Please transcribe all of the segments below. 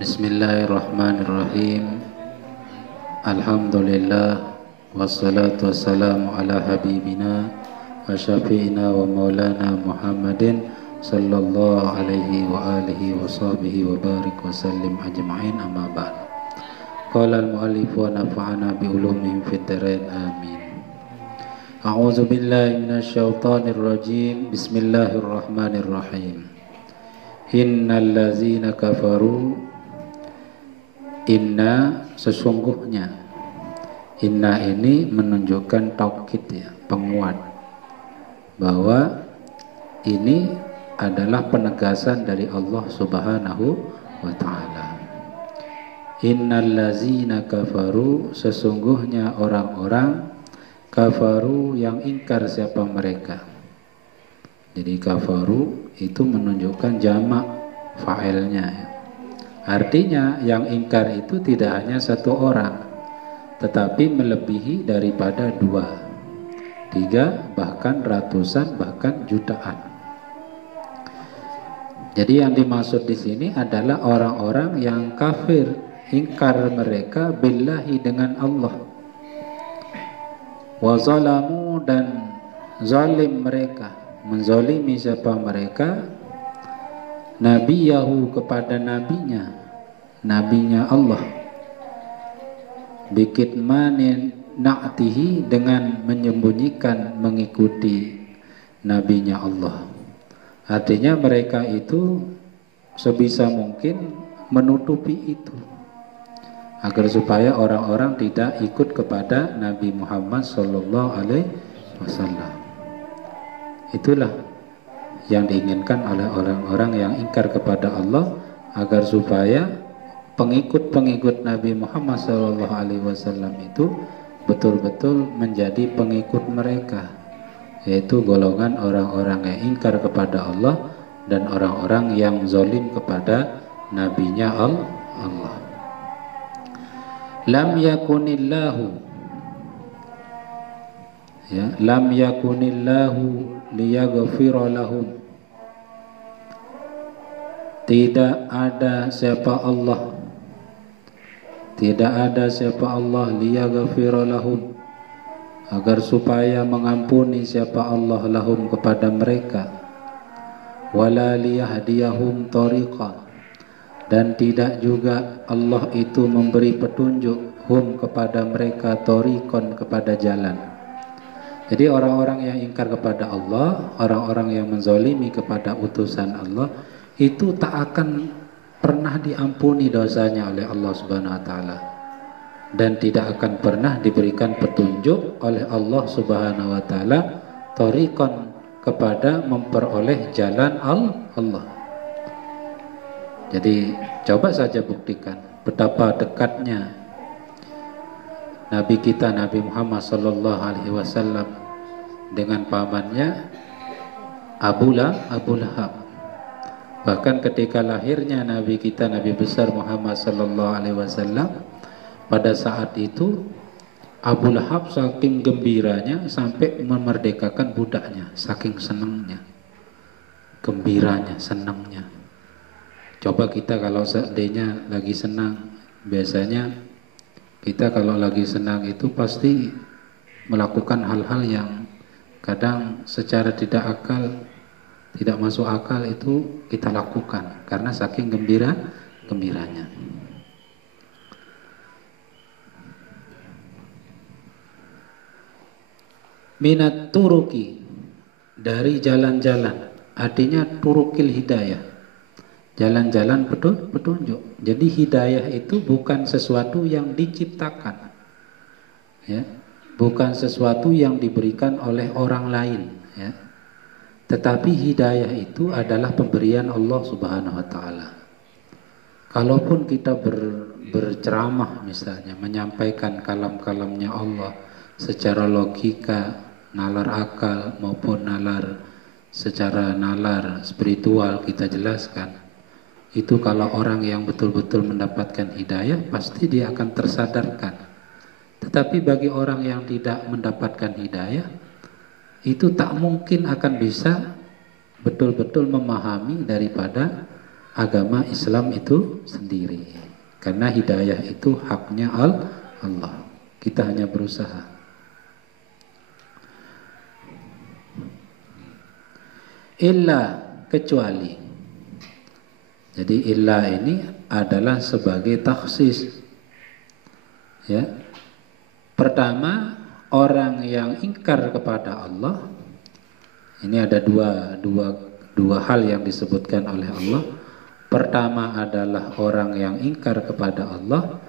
Bismillahirrahmanirrahim. Alhamdulillah wassalatu wassalamu ala habibina wa syafi'ina wa maulana Muhammadin sallallahu alaihi wa alihi wa sahbihi wa barik wa sallim ajma'in, amma ba'd. Qala al-mu'allif wa nafa'ana bi ulumihim fid dharain, amin. A'udzu billahi minasy syaithanir rajim. Bismillahirrahmanirrahim. Innal ladzina kafaru, inna sesungguhnya. Inna ini menunjukkan taukid, ya, penguat, bahwa ini adalah penegasan dari Allah Subhanahu wa ta'ala. Innal ladzina kafaru, sesungguhnya orang-orang kafaru yang ingkar siapa mereka. Jadi kafaru itu menunjukkan jamak fa'ilnya, ya. Artinya yang ingkar itu tidak hanya satu orang, tetapi melebihi daripada 2, 3, bahkan ratusan, bahkan jutaan. Jadi yang dimaksud di sini adalah orang-orang yang kafir, ingkar mereka billahi, dengan Allah. Wa zalamu, dan zalim mereka, menzalimi siapa mereka? Nabiyahu, kepada nabinya Allah. Bikitmanin na'tihi, dengan menyembunyikan mengikuti nabinya Allah. Artinya mereka itu sebisa mungkin menutupi itu, agar supaya orang-orang tidak ikut kepada Nabi Muhammad sallallahu alaihi wasallam. Itulah yang diinginkan oleh orang-orang yang ingkar kepada Allah, agar supaya pengikut-pengikut Nabi Muhammad SAW itu betul-betul menjadi pengikut mereka, yaitu golongan orang-orang yang ingkar kepada Allah dan orang-orang yang zalim kepada nabinya Allah. Lam yakunillahu, ya, lam yakunillahu liyaghfira lahum, tidak ada siapa Allah, tidak ada siapa Allah, liyaghfira lahum, agar supaya mengampuni siapa Allah lahum, kepada mereka, wala liyahdiyahum tariqa, dan tidak juga Allah itu memberi petunjuk hum, kepada mereka, tariqan, kepada jalan. Jadi orang-orang yang ingkar kepada Allah, orang-orang yang menzalimi kepada utusan Allah, itu tak akan pernah diampuni dosanya oleh Allah Subhanahu wa ta'ala, dan tidak akan pernah diberikan petunjuk oleh Allah Subhanahu wa ta'ala tariqan, kepada memperoleh jalan Allah. Jadi coba saja buktikan betapa dekatnya Nabi kita, Nabi Muhammad sallallahu alaihi wasallam, dengan pamannya Abu Lahab. Bahkan ketika lahirnya Nabi kita, Nabi besar Muhammad sallallahu alaihi wasallam, pada saat itu Abu Lahab saking gembiranya sampai memerdekakan budaknya, saking senangnya, gembiranya, senangnya. Coba kita kalau seandainya lagi senang, biasanya kita kalau lagi senang itu pasti melakukan hal-hal yang kadang secara tidak masuk akal, itu kita lakukan karena saking gembiranya. Minat turuki, dari jalan-jalan, artinya turukil hidayah, jalan-jalan petunjuk. Jadi hidayah itu bukan sesuatu yang diciptakan, ya, bukan sesuatu yang diberikan oleh orang lain, ya. Tetapi hidayah itu adalah pemberian Allah Subhanahu wa ta'ala. Kalaupun kita berceramah misalnya, menyampaikan kalam-kalamnya Allah secara logika, nalar akal, maupun secara nalar spiritual kita jelaskan, itu kalau orang yang betul-betul mendapatkan hidayah, pasti dia akan tersadarkan. Tetapi bagi orang yang tidak mendapatkan hidayah, itu tak mungkin akan bisa betul-betul memahami daripada agama Islam itu sendiri. Karena hidayah itu haknya Allah. Kita hanya berusaha. Illa, kecuali. Jadi illa ini adalah sebagai takhsis. Ya. Pertama, orang yang ingkar kepada Allah. Ini ada dua hal yang disebutkan oleh Allah. Pertama adalah orang yang ingkar kepada Allah.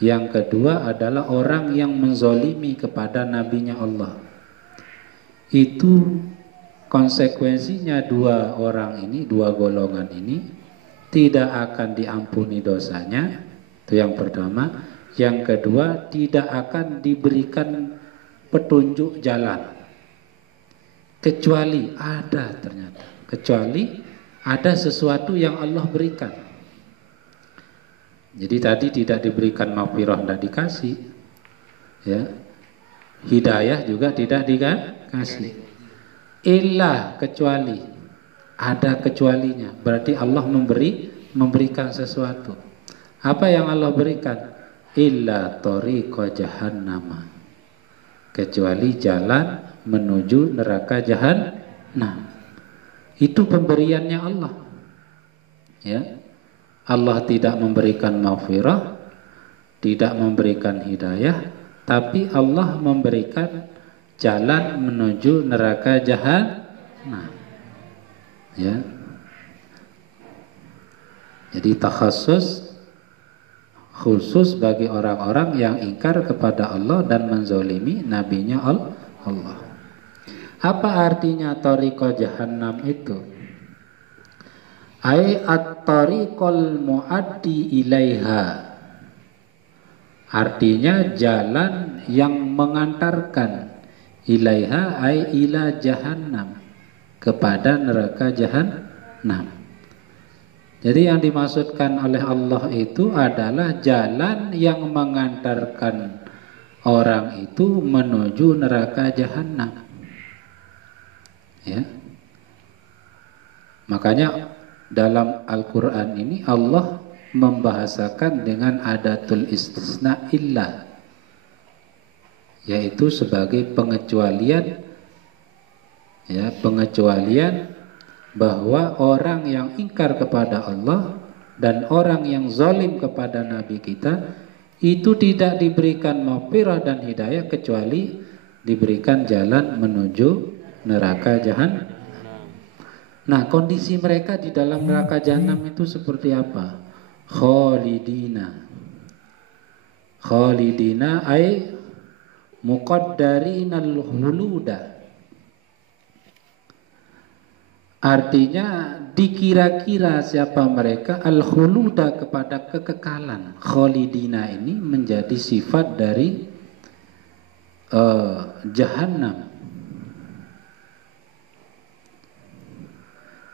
Yang kedua adalah orang yang menzolimi kepada nabinya Allah. Itu konsekuensinya dua orang ini, dua golongan ini tidak akan diampuni dosanya. Itu yang pertama. Yang kedua, tidak akan diberikan petunjuk jalan. Kecuali ada ternyata. Kecuali ada sesuatu yang Allah berikan. Jadi tadi tidak diberikan maghfirah, tidak dikasih. Ya. Hidayah juga tidak dikasih. Illa, kecuali. Ada kecualinya. Berarti Allah memberikan sesuatu. Apa yang Allah berikan? Illa tariqa jahannama. Kecuali jalan menuju neraka jahannam. Itu pemberiannya Allah. Ya. Allah tidak memberikan maghfirah, tidak memberikan hidayah, tapi Allah memberikan jalan menuju neraka jahannam. Ya. Jadi takhassus khusus bagi orang-orang yang ingkar kepada Allah dan menzolimi nabinya Allah. Apa artinya tariqah jahannam itu? Ai at-tariqul muaddi ilaiha. Artinya jalan yang mengantarkan ilaiha ai ila jahannam, kepada neraka jahannam. Jadi yang dimaksudkan oleh Allah itu adalah jalan yang mengantarkan orang itu menuju neraka jahannam. Ya. Makanya dalam Al-Quran ini Allah membahasakan dengan adatul istisna illa, yaitu sebagai pengecualian, ya, pengecualian bahwa orang yang ingkar kepada Allah dan orang yang zalim kepada Nabi kita itu tidak diberikan maghfirah dan hidayah kecuali diberikan jalan menuju neraka jahannam. Nah, kondisi mereka di dalam neraka jahanam itu seperti apa? Khalidina ay muqaddarinal huluda. Artinya dikira-kira siapa mereka al-khuluda, kepada kekekalan. Khalidina ini menjadi sifat dari jahannam.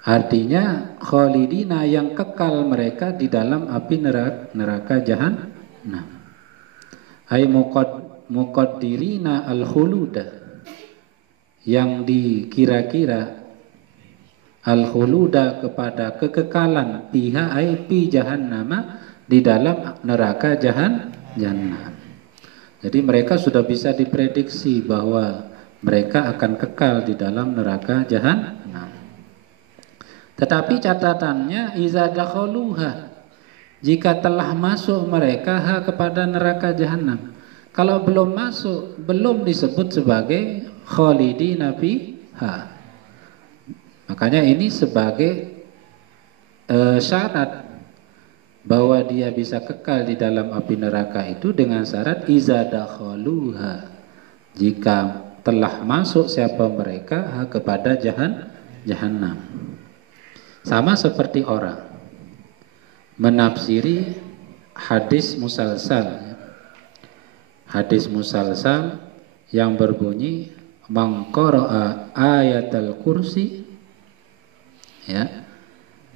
Artinya khalidina, yang kekal mereka di dalam api neraka jahannam. Ay muqaddirina al-khuluda, yang dikira-kira al-khuluda kepada kekekalan, piha ay pi jahannama, di dalam neraka jahannam. Jadi mereka sudah bisa diprediksi bahwa mereka akan kekal di dalam neraka jahannam. Tetapi catatannya iza dakhaluha, jika telah masuk mereka kepada neraka jahanam. Kalau belum masuk, belum disebut sebagai khalidina fiha. Makanya ini sebagai syarat bahwa dia bisa kekal di dalam api neraka itu dengan syarat iza dakhaluha, jika telah masuk siapa mereka kepada jahannam. Sama seperti orang menafsiri hadis musalsal. Hadis musalsal yang berbunyi man qara'a ayatal kursi, ya,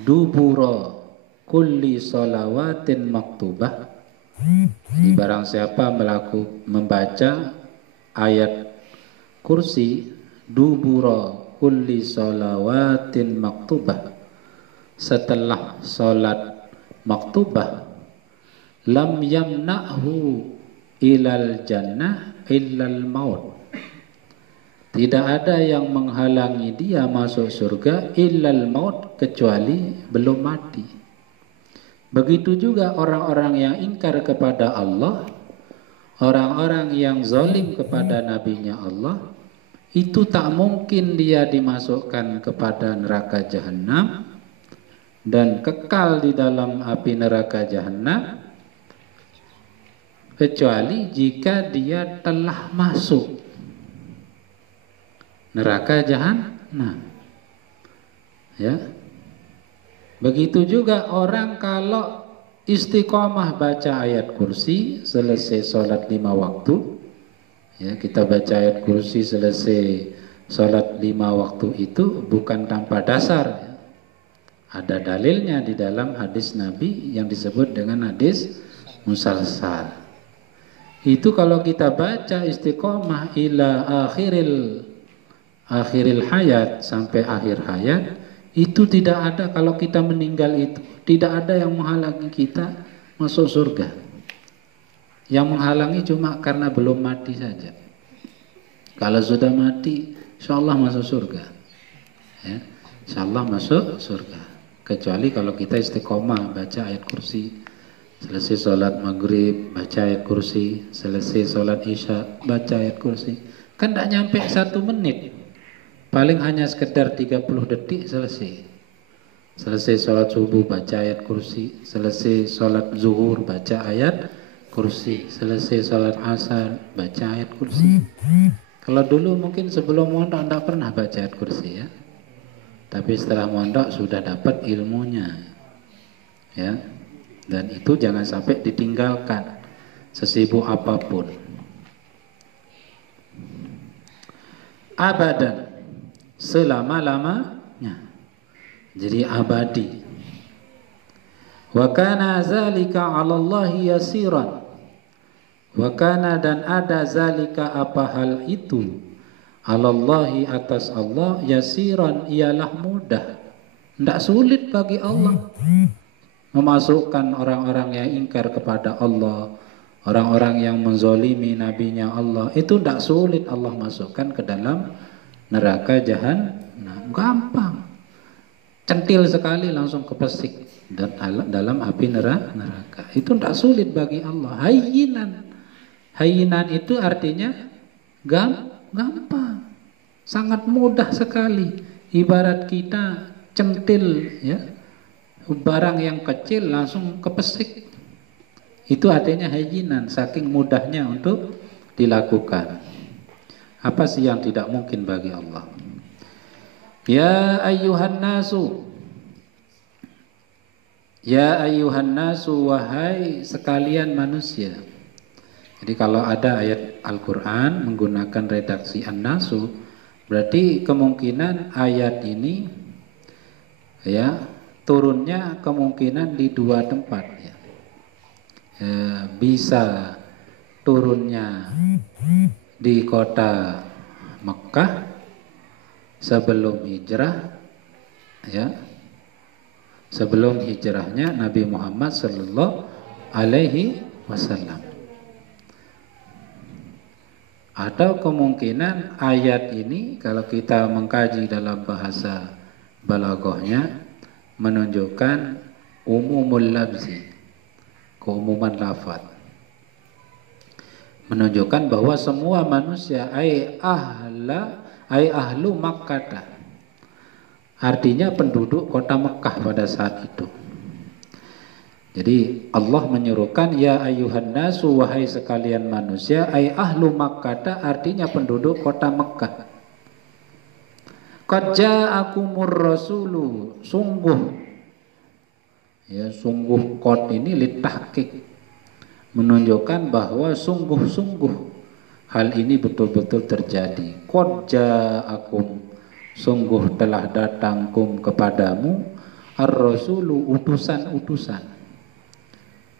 dubura kulli salawatin maktubah. Jadi barang siapa membaca ayat kursi dubura kulli salawatin maktubah, setelah sholat maktubah, lam yamna'hu ilal jannah illal maut. Tidak ada yang menghalangi dia masuk surga illal maut, kecuali belum mati. Begitu juga orang-orang yang ingkar kepada Allah, orang-orang yang zalim kepada nabinya Allah, itu tak mungkin dia dimasukkan kepada neraka jahanam dan kekal di dalam api neraka jahanam, kecuali jika dia telah masuk neraka jahanam. Ya. Begitu juga orang kalau istiqomah baca ayat kursi selesai sholat 5 waktu. Ya, kita baca ayat kursi selesai sholat 5 waktu itu bukan tanpa dasar. Ya. Ada dalilnya di dalam hadis Nabi yang disebut dengan hadis musalsal. Itu kalau kita baca istiqomah ila akhiril hayat, sampai akhir hayat, itu tidak ada, kalau kita meninggal itu tidak ada yang menghalangi kita masuk surga. Yang menghalangi cuma karena belum mati saja. Kalau sudah mati, insya Allah masuk surga. Ya, insya Allah masuk surga. Kecuali kalau kita istiqomah baca ayat kursi, selesai sholat maghrib baca ayat kursi, selesai sholat isya baca ayat kursi, kan tidak nyampe 1 menit, paling hanya sekedar 30 detik selesai. Selesai sholat subuh baca ayat kursi, selesai sholat zuhur baca ayat kursi, selesai sholat asar baca ayat kursi. Kalau dulu mungkin sebelum mondok tidak pernah baca ayat kursi ya, tapi setelah mondok sudah dapat ilmunya ya. Dan itu jangan sampai ditinggalkan sesibuk apapun. Abadan, selama-lamanya, jadi abadi. Wa kana zalika 'ala Allah yasiran. Wa kana, dan ada zalika, apa hal itu, 'ala Allah, atas Allah, yasiran, ialah mudah. Tidak sulit bagi Allah memasukkan orang-orang yang ingkar kepada Allah, orang-orang yang menzolimi nabinya Allah, itu tidak sulit Allah masukkan ke dalam neraka jahanam. Gampang, centil sekali langsung kepesik dan dalam api neraka. Itu tidak sulit bagi Allah. Hayyinan itu artinya gampang, sangat mudah sekali. Ibarat kita centil ya, barang yang kecil langsung kepesik. Itu artinya hayyinan, saking mudahnya untuk dilakukan. Apa sih yang tidak mungkin bagi Allah? Ya ayyuhan nasu, ya ayyuhan nasu, wahai sekalian manusia. Jadi kalau ada ayat Al-Quran menggunakan redaksi an-nasu, berarti kemungkinan ayat ini ya turunnya kemungkinan di 2 tempat ya. Bisa turunnya di kota Mekah sebelum hijrah ya, sebelum hijrahnya Nabi Muhammad sallallahu alaihi wasallam. Atau kemungkinan ayat ini kalau kita mengkaji dalam bahasa balaghahnya menunjukkan umumul labzi, keumuman lafaz, menunjukkan bahwa semua manusia ai ahlu Makkah, artinya penduduk kota Mekah pada saat itu. Jadi Allah menyuruhkan ya ayyuhan nasu, wahai sekalian manusia, ai ahlu Makkah, artinya penduduk kota Mekah. Qad ja'akumur rasulu, sungguh ya, sungguh qad ini litahqiq, menunjukkan bahwa sungguh-sungguh hal ini betul-betul terjadi. Qad ja'akum, sungguh telah datang kum kepadamu, ar-rasulu, utusan-utusan.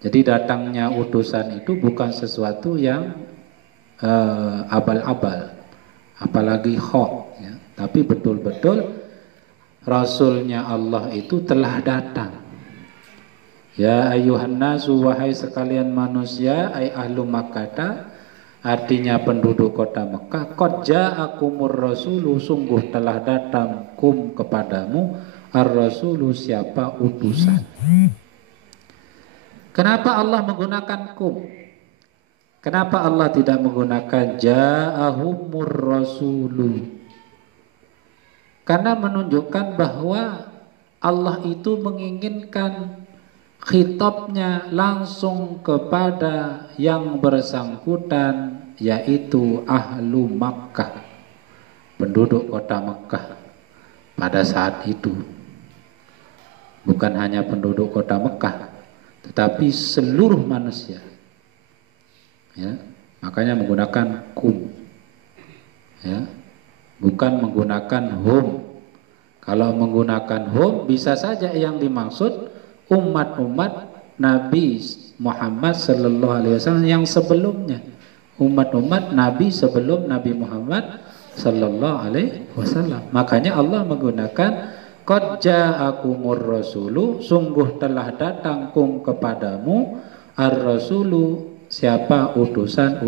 Jadi datangnya utusan itu bukan sesuatu yang abal-abal, apalagi khok ya. Tapi betul-betul Rasulnya Allah itu telah datang. Ya ayuhan nasu, wahai sekalian manusia, ay ahlu Makkah, artinya penduduk kota Mekah, qad ja'akumur rasulu, sungguh telah datang kum kepadamu, ar-rasulu, siapa utusan. Kenapa Allah menggunakan kum? Kenapa Allah tidak menggunakan ja'ahumur rasulu? Karena menunjukkan bahwa Allah itu menginginkan khitabnya langsung kepada yang bersangkutan, yaitu ahlu Makkah, penduduk kota Makkah pada saat itu. Bukan hanya penduduk kota Makkah, tetapi seluruh manusia. Ya, makanya menggunakan kum. Ya, bukan menggunakan hum. Kalau menggunakan hum, bisa saja yang dimaksud umat-umat Nabi Muhammad sallallahu alaihi wasallam yang sebelumnya, umat-umat Nabi sebelum Nabi Muhammad sallallahu alaihi wasallam. Makanya Allah menggunakan qad ja'akumur rasulu, sungguh telah datang kum kepadamu, ar-rasulu, siapa utusan.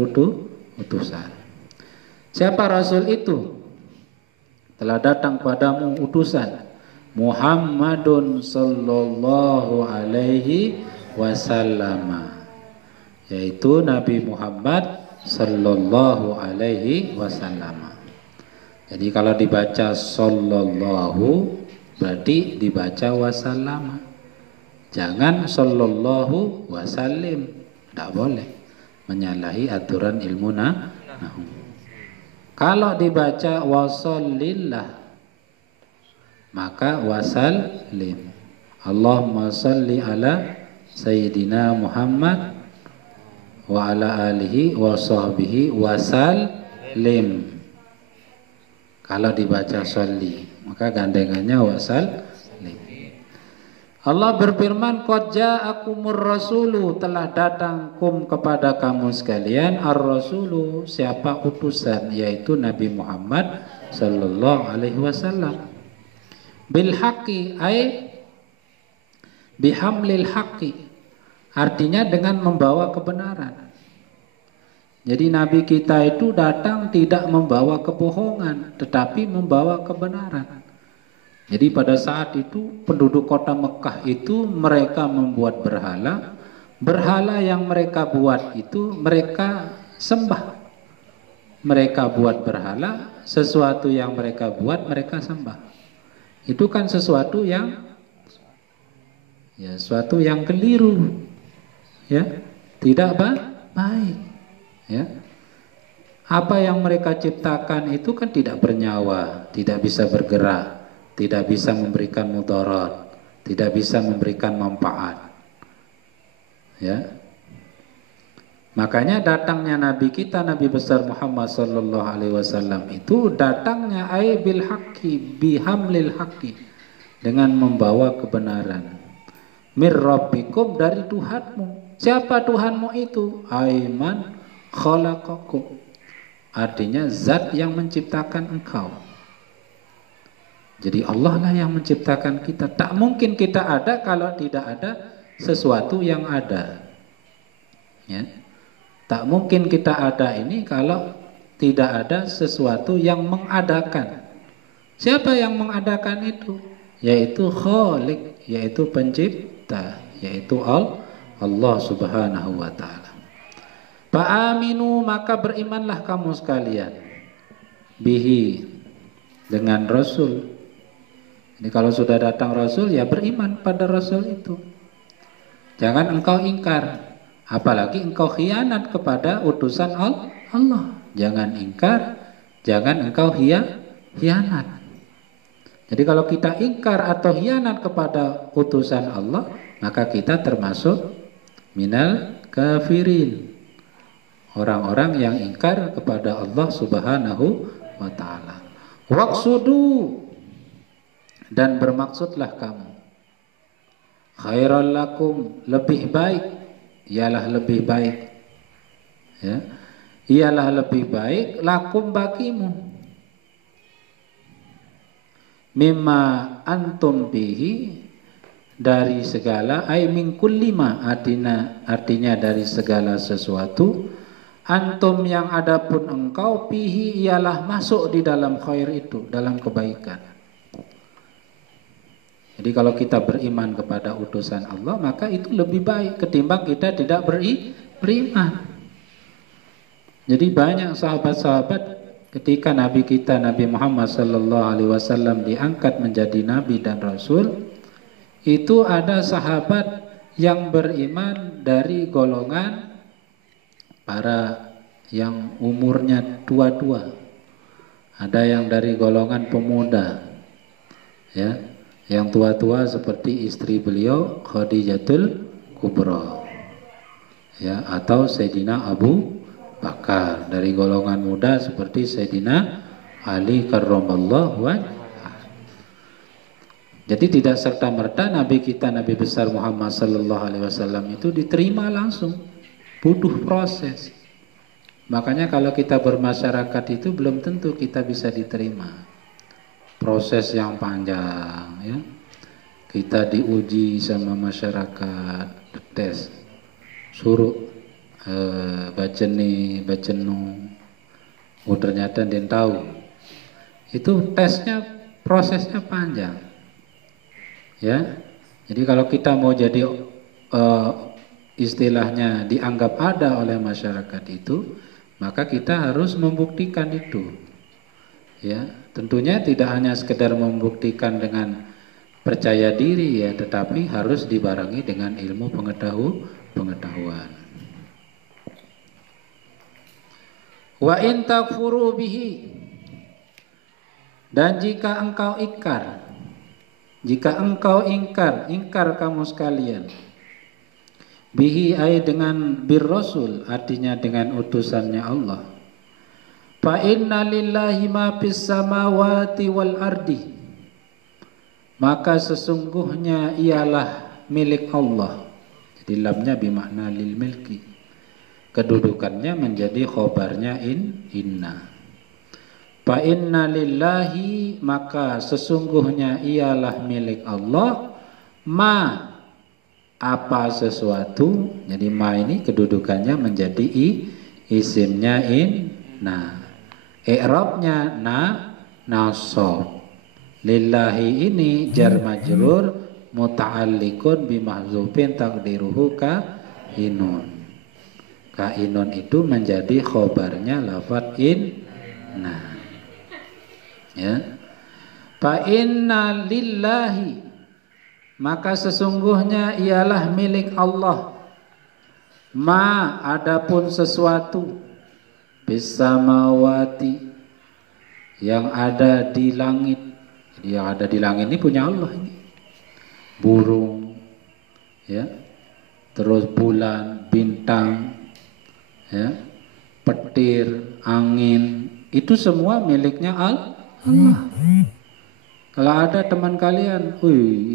Siapa rasul itu? Telah datang padamu utusan Muhammadun sallallahu alaihi wasallam, yaitu Nabi Muhammad sallallahu alaihi wasallam. Jadi kalau dibaca sallallahu berarti dibaca wasallam. Jangan sallallahu wasallim, tidak boleh, menyalahi aturan ilmu nahwu. Kalau dibaca wasallillah, maka wasallim. Allahumma salli ala Sayyidina Muhammad wa ala alihi wa sahbihi wasallim. Kalau dibaca salli, maka gandengannya wasallim. Allah berfirman, qad ja'akumur rasulu, telah datang kum kepada kamu sekalian, ar-rasulu, siapa utusan, yaitu Nabi Muhammad sallallahu alaihi wasallam. Bil haqqi, ay bihamlil haqqi, artinya dengan membawa kebenaran. Jadi Nabi kita itu datang tidak membawa kebohongan, tetapi membawa kebenaran. Jadi pada saat itu penduduk kota Mekah itu mereka membuat berhala. Berhala yang mereka buat itu mereka sembah. Mereka buat berhala, sesuatu yang mereka buat mereka sembah. Itu kan sesuatu yang keliru. Ya, tidak baik. Ya. Apa yang mereka ciptakan itu kan tidak bernyawa, tidak bisa bergerak, tidak bisa memberikan mudarat, tidak bisa memberikan manfaat. Ya. Makanya datangnya Nabi kita, Nabi besar Muhammad sallallahu alaihi wasallam itu datangnya ay bil haqqi, bihamlil haqqi, dengan membawa kebenaran. Mir rabbikum, dari Tuhanmu. Siapa Tuhanmu itu? Aiman khalaqakum, artinya zat yang menciptakan engkau. Jadi Allah lah yang menciptakan kita. Tak mungkin kita ada kalau tidak ada sesuatu yang ada. Ya. Tak mungkin kita ada ini kalau tidak ada sesuatu yang mengadakan. Siapa yang mengadakan itu? Yaitu Khaliq, yaitu pencipta, yaitu Allah subhanahu wa ta'ala. Fa'aminu, maka berimanlah kamu sekalian, bihi, dengan Rasul. Jadi kalau sudah datang Rasul, ya beriman pada Rasul itu. Jangan engkau ingkar, apalagi engkau khianat kepada utusan Allah. Jangan ingkar, jangan engkau khianat. Jadi kalau kita ingkar atau khianat kepada utusan Allah, maka kita termasuk minal kafirin, orang-orang yang ingkar kepada Allah subhanahu wa ta'ala. Waqsudu, dan bermaksudlah kamu, khairal lakum, lebih baik, ialah lebih baik, ya, ialah lebih baik, lakum bagimu, mimma antum bihi, dari segala, ay min kulli ma, artinya dari segala sesuatu, antum yang adapun engkau bihi ialah masuk di dalam khair itu, dalam kebaikan. Jadi kalau kita beriman kepada utusan Allah, maka itu lebih baik ketimbang kita tidak beriman. Jadi banyak sahabat-sahabat ketika Nabi kita Nabi Muhammad sallallahu alaihi wasallam diangkat menjadi nabi dan rasul, itu ada sahabat yang beriman dari golongan para yang umurnya tua-tua, ada yang dari golongan pemuda, ya, yang tua-tua seperti istri beliau Khadijatul Kubra, ya, atau Sayyidina Abu Bakar, dari golongan muda seperti Sayyidina Ali karramallahu wajhah. Jadi tidak serta-merta Nabi kita Nabi besar Muhammad sallallahu alaihi wasallam itu diterima langsung, butuh proses. Makanya kalau kita bermasyarakat itu belum tentu kita bisa diterima. Proses yang panjang, ya. Kita diuji sama masyarakat, tes, suruh baca nih, baca nu, ternyata dia tahu. Itu tesnya, prosesnya panjang, ya. Jadi kalau kita mau jadi istilahnya dianggap ada oleh masyarakat itu, maka kita harus membuktikan itu, ya. Tentunya tidak hanya sekedar membuktikan dengan percaya diri, ya, tetapi harus dibarengi dengan ilmu pengetahuan. Wa in takfuru bihi, dan jika engkau ingkar, jika engkau ingkar kamu sekalian, bihi ay dengan bir rasul, artinya dengan utusannya Allah. Fa inna lillahi ma fis samawati wal ardi, maka sesungguhnya ialah milik Allah. Jadi lamnya bimakna lil milki, kedudukannya menjadi khobarnya inna. Fa inna lillahi, maka sesungguhnya ialah milik Allah, ma, apa sesuatu. Jadi ma ini kedudukannya menjadi isimnya inna, i'rabnya nasab. Lillahi ini jar majrur muta'alliqun bimahzufin taqdiruhu kainun. Kainun itu menjadi khobarnya lafadz inna, ya. Fa inna lillahi, maka sesungguhnya ialah milik Allah, ma, adapun sesuatu, bisamawati, yang ada di langit. Jadi yang ada di langit ini punya Allah ini. Burung, ya, terus bulan, bintang, ya, petir, angin, itu semua miliknya Allah. Kalau ada teman kalian,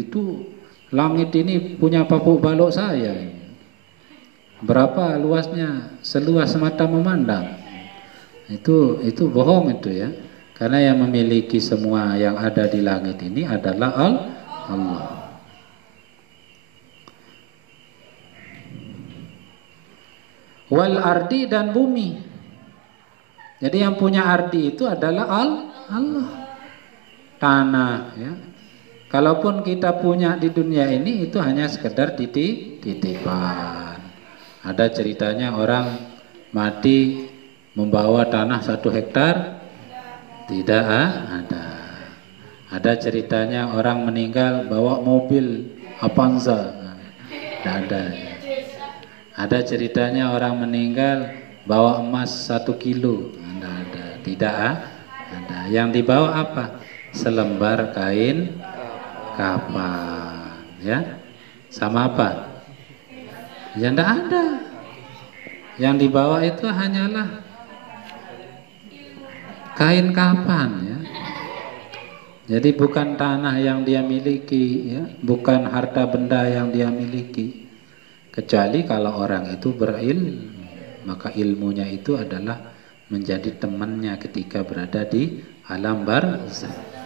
itu langit ini punya papuk balok saya, berapa luasnya? Seluas mata memandang. Itu bohong itu, ya. Karena yang memiliki semua yang ada di langit ini adalah Allah. Wal ardi, dan bumi. Jadi yang punya ardi itu adalah Allah. Tanah, ya. Kalaupun kita punya di dunia ini, itu hanya sekedar titipan. Ada ceritanya orang mati membawa tanah 1 hektar. Tidak ada. Ada ceritanya orang meninggal bawa mobil Avanza. Tidak ada. Ada ceritanya orang meninggal bawa emas 1 kilo. Tidak ada. Tidak ada. Yang dibawa apa? Selembar kain kapan, ya. Sama apa? Ya tidak ada. Yang dibawa itu hanyalah kain kapan, ya. Jadi bukan tanah yang dia miliki, ya, bukan harta benda yang dia miliki. Kecuali kalau orang itu berilmu, maka ilmunya itu adalah menjadi temannya ketika berada di alam barzakh.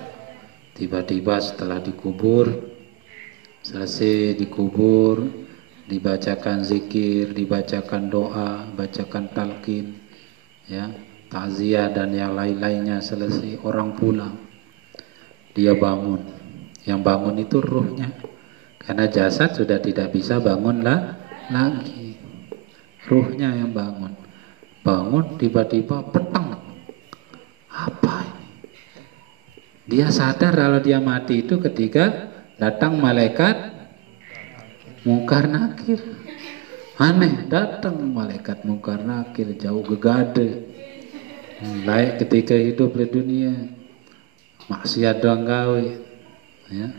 Tiba-tiba setelah dikubur, selesai dikubur, dibacakan zikir, dibacakan doa, bacakan talqin, ya, takziah dan yang lain-lainnya selesai, orang pulang. Dia bangun. Yang bangun itu ruhnya. Karena jasad sudah tidak bisa bangun lagi. Ruhnya yang bangun. Bangun tiba-tiba petang. Apa ini? Dia sadar kalau dia mati itu ketika datang malaikat Mungkar Nakir. Aneh, datang malaikat Mungkar Nakir jauh gegade. Baik ketika hidup di dunia, maksiat doang gawe, ya,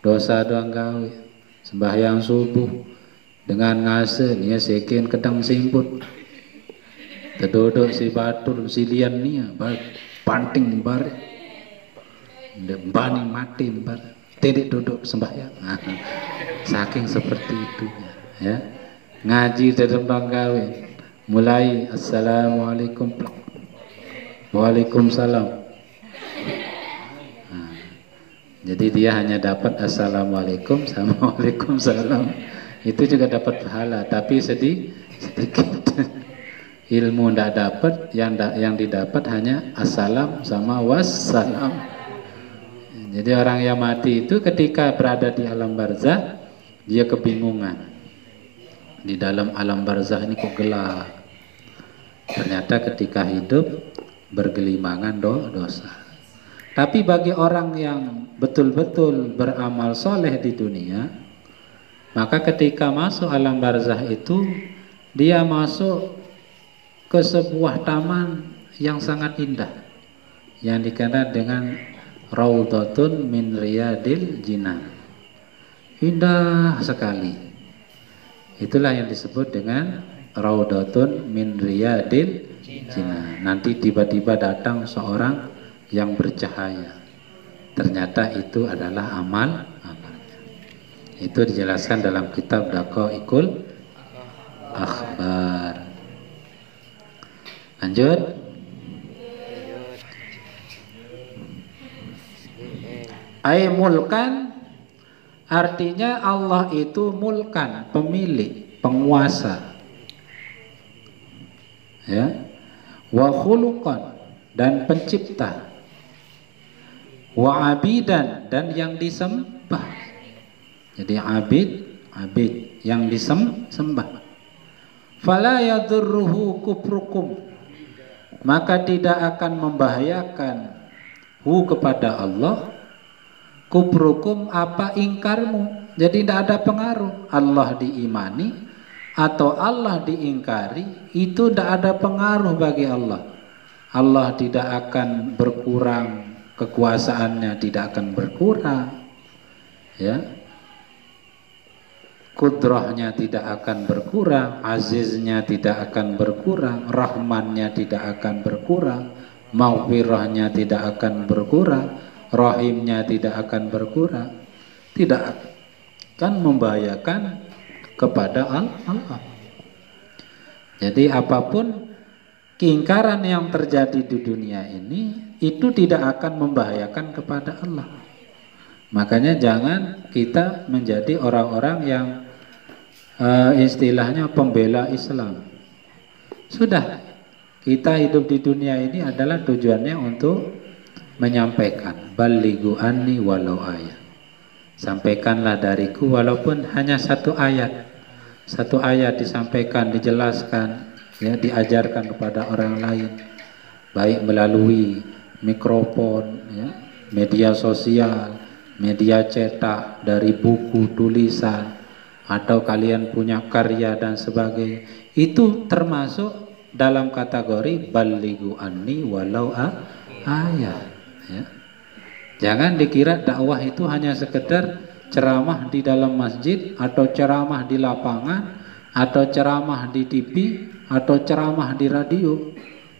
dosa doang gawe, sembahyang subuh dengan ngase nia sekian kedang simput, terduduk si batur si lian nia panting bar, bani mati bar, tidak duduk sembahyang. Saking seperti itu, ya. Ngaji dalam doang gawe, mulai assalamualaikum, waalaikumsalam. Jadi dia hanya dapat assalamualaikum sama waalaikumsalam. Itu juga dapat pahala, tapi sedikit. Ilmu tidak dapat, yang didapat hanya assalam sama wassalam. Jadi orang yang mati itu ketika berada di alam barzah, dia kebingungan. Di dalam alam barzah ini kok gelap. Ternyata ketika hidup bergelimangan dosa. Tapi bagi orang yang betul-betul beramal soleh di dunia, maka ketika masuk alam barzah itu, dia masuk ke sebuah taman yang sangat indah, yang dikenal dengan Raudhatun min Riyadil Jinan. Indah sekali. Itulah yang disebut dengan Raudhatun min Riyadil Jinan. Nanti tiba-tiba datang seorang yang bercahaya, ternyata itu adalah amalnya. Itu dijelaskan dalam kitab Daqaiqul Akhbar. Lanjut. Ai mulkan, artinya Allah itu mulkan, pemilik, penguasa, ya. Wa khuluqan, dan pencipta. Wa abidan, dan yang disembah. Jadi abid yang disembah. Fala yadurruhu kufrukum, maka tidak akan membahayakan hu kepada Allah kufrukum apa ingkarmu. Jadi tidak ada pengaruh. Allah diimani atau Allah diingkari, itu tidak ada pengaruh bagi Allah. Allah tidak akan berkurang, kekuasaannya tidak akan berkurang, ya. Kudrahnya tidak akan berkurang, aziznya tidak akan berkurang, rahmannya tidak akan berkurang, maghfirahnya tidak akan berkurang, rahimnya tidak akan berkurang, tidak akan membahayakan kepada Allah. Jadi apapun keingkaran yang terjadi di dunia ini, itu tidak akan membahayakan kepada Allah. Makanya jangan kita menjadi orang-orang yang istilahnya pembela Islam. Sudah, kita hidup di dunia ini adalah tujuannya untuk menyampaikan balighu anni walau ayat. Sampaikanlah dariku walaupun hanya satu ayat. Satu ayat disampaikan, dijelaskan, ya, diajarkan kepada orang lain, baik melalui mikrofon, ya, media sosial, media cetak, dari buku, tulisan, atau kalian punya karya dan sebagainya. Itu termasuk dalam kategori balighu anni walau ayat, ya. Jangan dikira dakwah itu hanya sekedar ceramah di dalam masjid, atau ceramah di lapangan, atau ceramah di TV, atau ceramah di radio.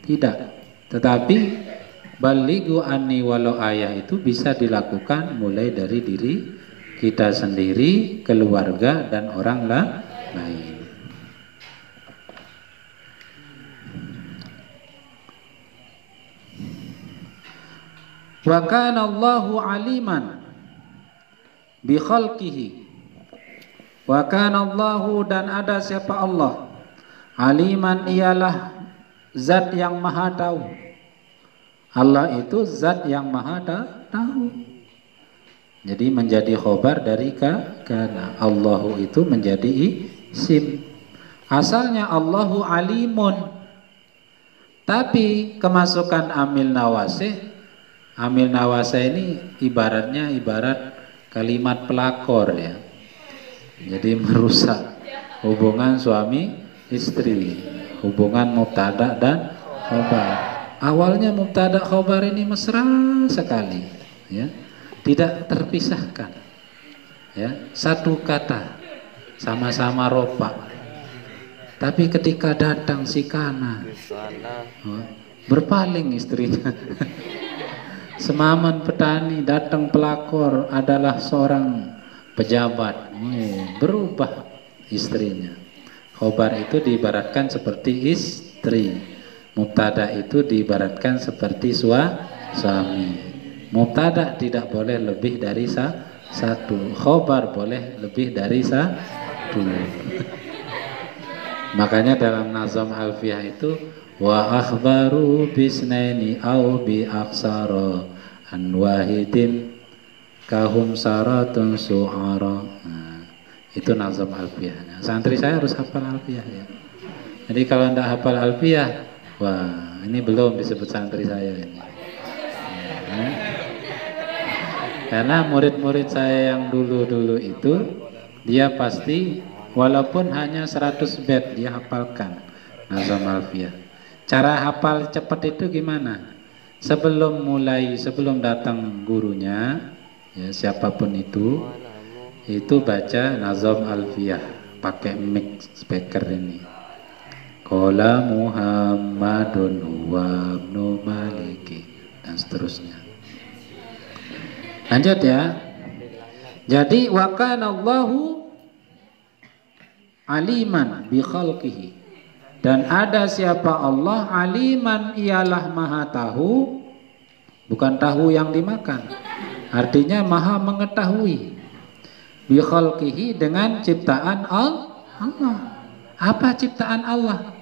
Tidak. Tetapi balighu anni walau ayah itu bisa dilakukan mulai dari diri kita sendiri, keluarga, dan orang lain. Wa kana Allahu aliman bi khalqihi. Wa kana Allahu, dan ada siapa Allah, aliman ialah zat yang maha tahu. Allah itu zat yang maha tahu. Jadi menjadi khobar dari kana. Allahu itu menjadi isim. Asalnya Allahu alimun, tapi kemasukan amil nawasih. Amil nawasih ini ibarat kalimat pelakor ya. Jadi merusak hubungan suami istri, hubungan mubtada dan khobar. Awalnya mubtada khobar ini mesra sekali, ya, tidak terpisahkan, ya, satu kata, sama-sama ropa. Tapi ketika datang si kana, berpaling istrinya. Semaman petani, datang pelakor adalah seorang pejabat, berubah istrinya. Khobar itu diibaratkan seperti istri, mubtada itu diibaratkan seperti suami. Mubtada tidak boleh lebih dari satu, khobar boleh lebih dari satu. Makanya dalam nazam alfiyah itu wa akhbaru bisnaini au bi aksara an wahidin kahum saratun su'ara. Nah, itu nazam alfiyahnya. Santri saya harus hafal alfiyah ya. Jadi kalau tidak hafal alfiyah, wah, ini belum disebut santri saya ini. Ya. Karena murid-murid saya yang dulu-dulu itu, dia pasti walaupun hanya 100 bait dia hafalkan nazam alfiyah. Cara hafal cepat itu gimana? Sebelum datang gurunya, ya, siapapun itu baca nazam alfiyah pakai mic speaker ini. Qala Muhammadun wa ibnu Maliki, dan seterusnya. Lanjut ya. Jadi wa kana Allahu aliman bi khalqihi, dan ada siapa Allah, aliman ialah maha tahu, bukan tahu yang dimakan, artinya maha mengetahui, bi khalqihi, dengan ciptaan Allah. Apa ciptaan Allah?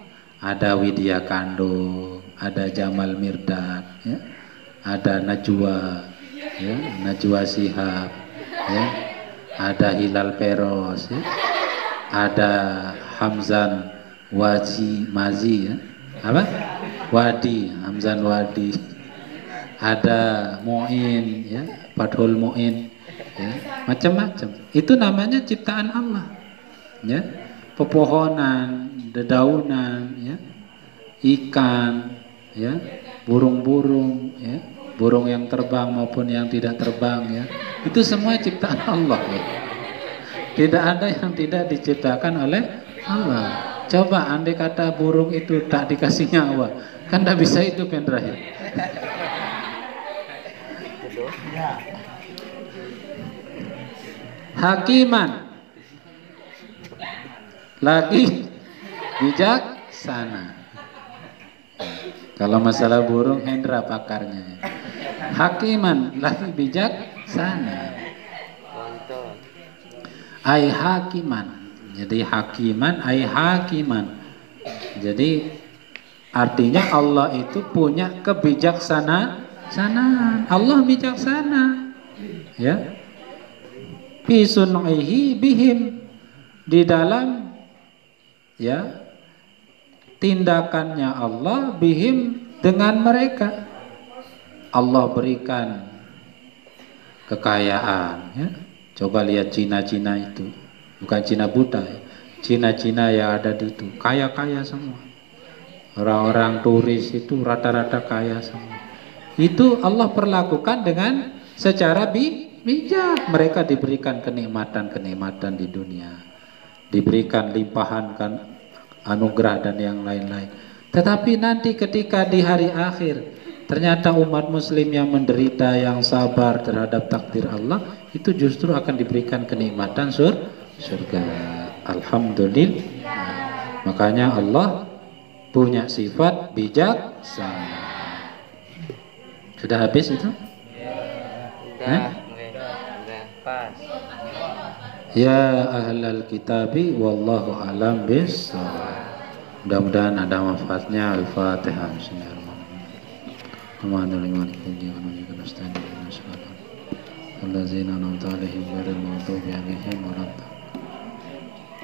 Ada Widya Kando, ada Jamal Mirdad, ya, ada Najwa, ya, Najwa Shihab, ya, ada Hilal Peros, ya, ada Hamzan Mazi, ya, apa? Wadi, Hamzan Wadi, ada Mu'in, ya, Fathul Mu'in, ya, macam-macam. Itu namanya ciptaan Allah, ya, pepohonan, dedaunan, ya, ikan, ya, burung-burung, ya, burung yang terbang maupun yang tidak terbang, ya, itu semua ciptaan Allah, ya. Tidak ada yang tidak diciptakan oleh Allah. Coba andai kata burung itu tak dikasih nyawa, kan tidak bisa hidup yang terakhir. Hakiman, lagi bijaksana. Kalau masalah burung, Hendra pakarnya. Hakiman, lagi bijaksana. Ai hakiman. Jadi hakiman, ai hakiman. Jadi artinya Allah itu punya kebijaksanaan. Allah bijaksana, ya. Fi sun'ihi bihim, di dalam, ya, tindakannya Allah bihim, dengan mereka. Allah berikan kekayaan, ya. Coba lihat Cina-Cina itu, bukan Cina buta, ya. Cina-Cina yang ada di itu kaya-kaya semua. Orang-orang turis itu rata-rata kaya semua. Itu Allah perlakukan dengan secara bijak. Mereka diberikan kenikmatan-kenikmatan di dunia, diberikan limpahan kan anugerah dan yang lain-lain. Tetapi nanti ketika di hari akhir, ternyata umat muslim yang menderita, yang sabar terhadap takdir Allah, itu justru akan diberikan kenikmatan surga. Alhamdulillah. Makanya Allah punya sifat bijaksana. Sudah habis itu? Pas. Ya ahlal kitabi wallahu alam bissawab. Mudah-mudahan ada manfaatnya. Al-Fatihah. Bismillahirrahmanirrahim.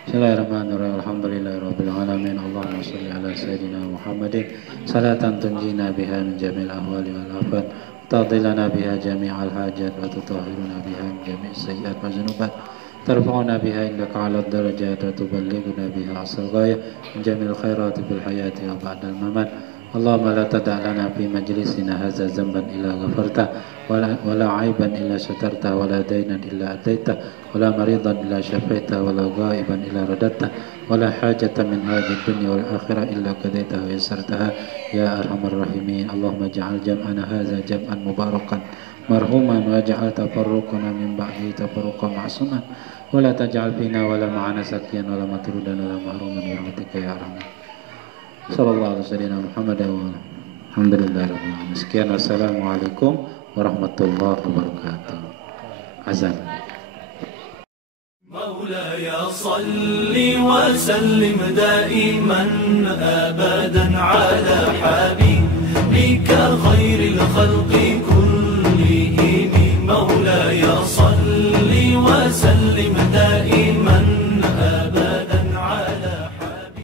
Alhamdulillahirabbil alamin. Allahumma shalli ala sayyidina Muhammadin salatan tunjina biha min jamil ahwali wal afat, tadillana biha jami'al hajat wa tutahhiruna biha min jami'is sayyi'at wa dzunubat, tarfa'una biha indaka 'alad darajat wa tuballighuna biha asal ghayah min jamil khairati fil hayati wa ba'dal mamat. Allahumma la tada' lana fi majlisina hadza zamban illa ghafarta wala 'aiban illa satarta wala daynan illa ataita wala maridan illa syafaita wala ghaiban illa radatta wala hajatan min hadhihi dunya wal akhirah illa qadaitaha wa yassartaha ya arhamar rahimin. Allahumma ij'al jam'ana hadza jam'an mubarakan marhuman waj'al tafarruqana min ba'di tafarruqan ma'suman wala taj'al fina wala ma'ana sakiyan wala matrudan wala mahruman bi rahmatika ya arhamar. Sallallahu alaihi wasallam Muhammad wa alhamdulillahirabbil alamin. Sekian, wassalamualaikum warahmatullahi wabarakatuh. Azan. مولاي صل وسلم دائما أبدا على حبيبك خير الخلق كلهم. مولاي صل وسلم